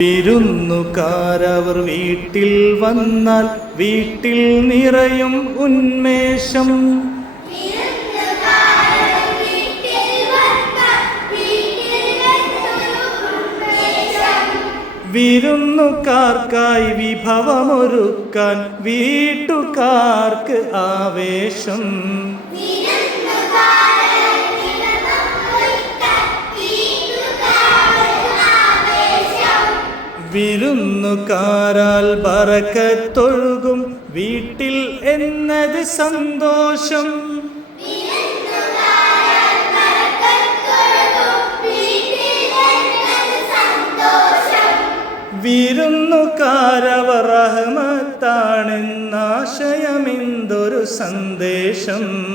വിരുന്നുകാരവർ വീട്ടിൽ വന്നാൽ വീട്ടിൽ നിറയും ഉന്മേഷം. വിരുന്നുകാർക്കായി വിഭവമൊരുക്കാൻ വീട്ടുകാർക്ക് ആവേശം. വിരുന്നുകാരാൽ ബറക്കത്തൊഴുകും വീട്ടിൽ എന്നത് സന്തോഷം. വിരുന്നുകാരവർ റഹ്മത്താണെന്നാശയമെന്തൊരു സന്ദേശം.